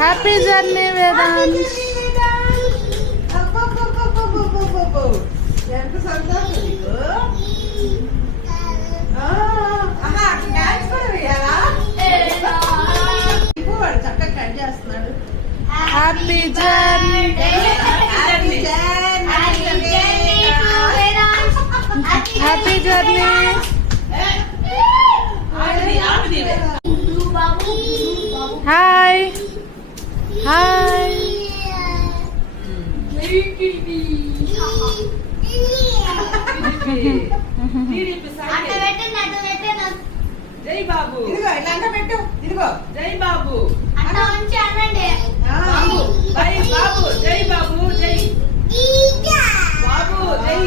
Happy journey Vedant. ఎంత సంతోషం నీకు. డాన్స్ కూడా వేయాలా? వాడు చక్కగా కట్ చేస్తున్నాడు. Happy journey. Happy journey. Hi hi. జై బాబు. ఇదిగో ఇలా పెట్టు. ఇదిగో జై బాబు. బాబు జై బాబు. జై బాబు. జై బాబు. జై